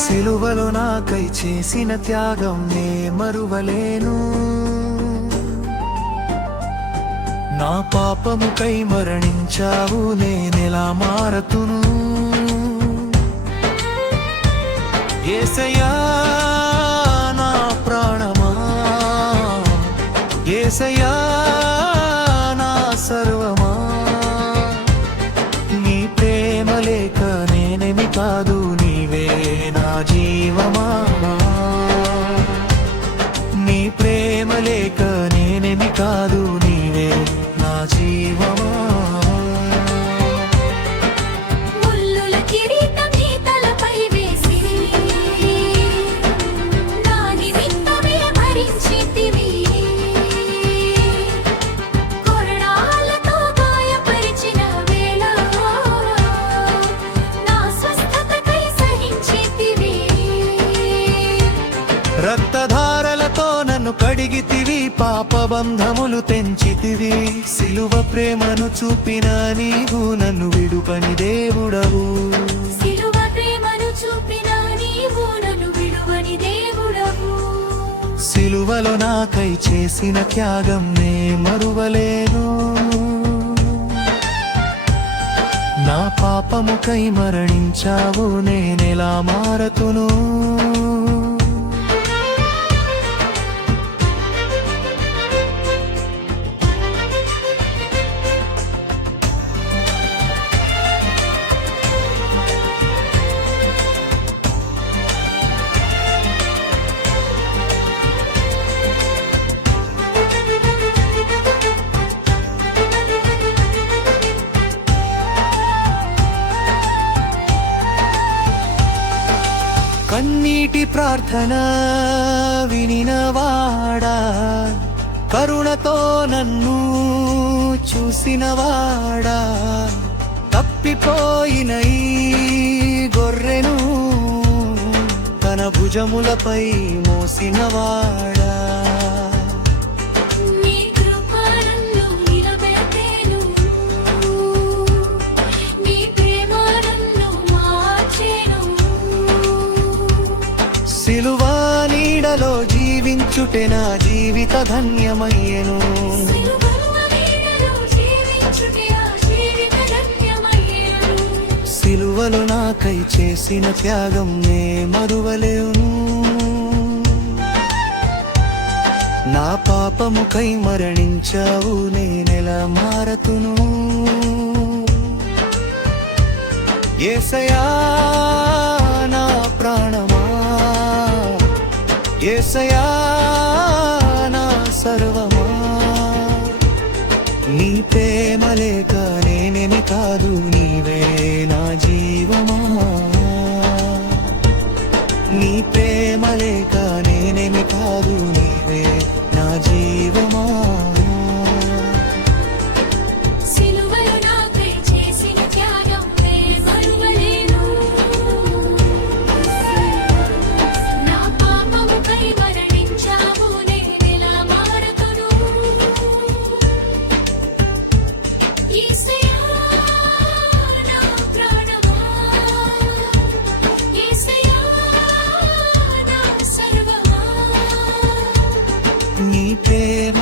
సిలువలో నాకై చేసిన త్యాగం నే మరువలేను. నా పాపముకై మరణించావు, నేనెలా మారతును. యేసయ్యా నా ప్రాణమా, యేసయ్యా నా సర్వమా, నీ ప్రేమ లేక నేనేమి కాదు, నీవే నా జీవమా. నీ ప్రేమ లేక నేనేమి కాదు, నీవే నా జీవమా. ముల్లుల కిరీటం నీ తలపై వేసి నా నిమిత్తమే భరించితివి. కొరడాలతో గాయపరిచిన వేళ నా స్వస్థతకై సహించితివి. రక్తధారలతో నన్ను కడిగితివి, పాపబంధములు తెంచితివి. సిలువ ప్రేమను చూపిన నీవు నన్ను విడుపని దేవుడవు. సిలువ ప్రేమను చూపిన నీవు నన్ను విడువని దేవుడవు. సిలువలో నాకై చేసిన త్యాగం నే మరువలేను. నా పాపముకై మరణించావు, నేనెలా మారతును. కన్నీటి ప్రార్థన వినినవాడా, కరుణతో నన్ను చూసినవాడా, తప్పిపోయిన ఈ గొర్రెను తన భుజములపై మోసినవాడా. నీ కృప నన్ను నిలబెట్టెను, నీ ప్రేమ నన్ను మార్చెను. సిలువ నీడలో జీవించుటే నా జీవిత ధన్యమయ్యెను. సిలువలో నాకై చేసిన త్యాగం నే మరువలేను. నా పాపముకై మరణించావు, నేనెలా మారతును. యేసయ్యా నా ప్రాణమా, యేసయ్యా నా సర్వమా, నీ ప్రేమ లేక నేనేమి కాదు, నీవే నా జీవమా. నీ ప్రేమ లేక నేనేమి కాదు, నీవే నా జీవమా. నీ ప్రేమ